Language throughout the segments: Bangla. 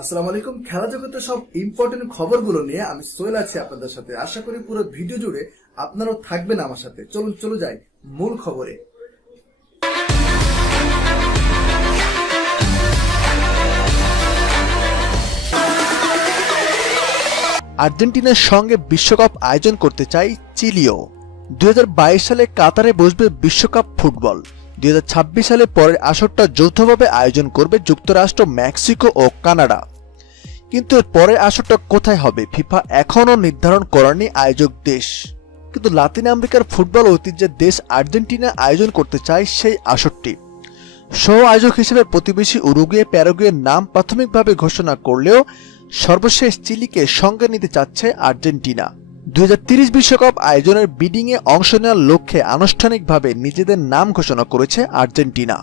আসসালামু আলাইকুম। খেলা জগতের সব ইম্পর্টেন্ট খবরগুলো নিয়ে আমি সোহেল আছি আপনাদের সাথে। আশা করি পুরো ভিডিও জুড়ে আপনারাও থাকবেন আমার সাথে। চলুন চলে যাই মূল খবরে। আর্জেন্টিনার সঙ্গে বিশ্বকাপ আয়োজন করতে চাই চিলিও। 2022 সালে কাতারে বসবে বিশ্বকাপ ফুটবল। 2026 সালে পরের আসরটা যৌথভাবে আয়োজন করবে যুক্তরাষ্ট্র, মেক্সিকো ও কানাডা। কিন্তু এর পরের আসরটা কোথায় হবে ফিফা এখনও নির্ধারণ করেনি আয়োজক দেশ। কিন্তু লাতিন আমেরিকার ফুটবল ঐতিহ্যের দেশ আর্জেন্টিনা আয়োজন করতে চায় সেই আসরটি। সহ আয়োজক হিসেবে প্রতিবেশী উরুগুয়ে, প্যারাগুয়ের নাম প্রাথমিকভাবে ঘোষণা করলেও সর্বশেষ চিলিকে সঙ্গে নিতে চাচ্ছে আর্জেন্টিনা। 2030 বিশ্বকাপ আয়োজনের বিডিংয়ে অংশ নেওয়ার লক্ষ্যে আনুষ্ঠানিকভাবে নিজেদের নাম ঘোষণা করেছে আর্জেন্টিনা।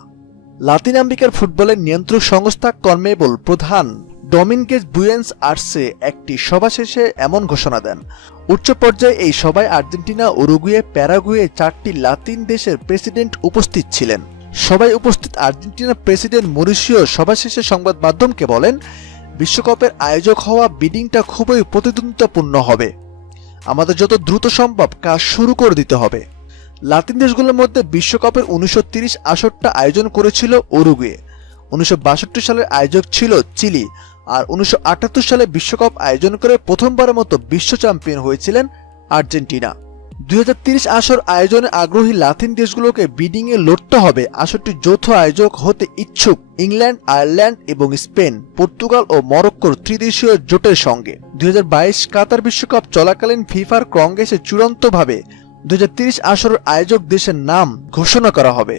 লাতিন আমেরিকার ফুটবলের নিয়ন্ত্রক সংস্থা কনমেবল প্রধান ডমিনগেজ বুয়েন্স আর্সে একটি সভা শেষে এমন ঘোষণা দেন। উচ্চ পর্যায়ে এই সভায় আর্জেন্টিনা, উরুগুয়ে, প্যারাগুয়ে 4টি লাতিন দেশের প্রেসিডেন্ট উপস্থিত ছিলেন। সভায় উপস্থিত আর্জেন্টিনার প্রেসিডেন্ট মরিসিও সভা শেষে সংবাদ মাধ্যমকে বলেন, বিশ্বকাপের আয়োজক হওয়া বিডিংটা খুবই প্রতিদ্বন্দ্বিতাপূর্ণ হবে। আমাদের যত দ্রুত সম্ভব কাজ শুরু করে দিতে হবে। লাতিন দেশগুলোর মধ্যে বিশ্বকাপের 1930 আসরটা আয়োজন করেছিল উরুগুয়ে, 1962 সালের আয়োজক ছিল চিলি, আর 1978 সালে বিশ্বকাপ আয়োজন করে প্রথমবারের মতো বিশ্ব চ্যাম্পিয়ন হয়েছিলেন আর্জেন্টিনা। 2030 আসর আয়োজনে আগ্রহী লাতিন দেশগুলোকে বিডিংয়ে লড়তে হবে। আসরটি যৌথ আয়োজক হতে ইচ্ছুক ইংল্যান্ড, আয়ারল্যান্ড এবং স্পেন, পর্তুগাল ও মরক্কোর ত্রিদেশীয় জোটের সঙ্গে। 2022 কাতার বিশ্বকাপ চলাকালীন ফিফার কংগ্রেসে চূড়ান্তভাবে 2030 আসরের আয়োজক দেশের নাম ঘোষণা করা হবে।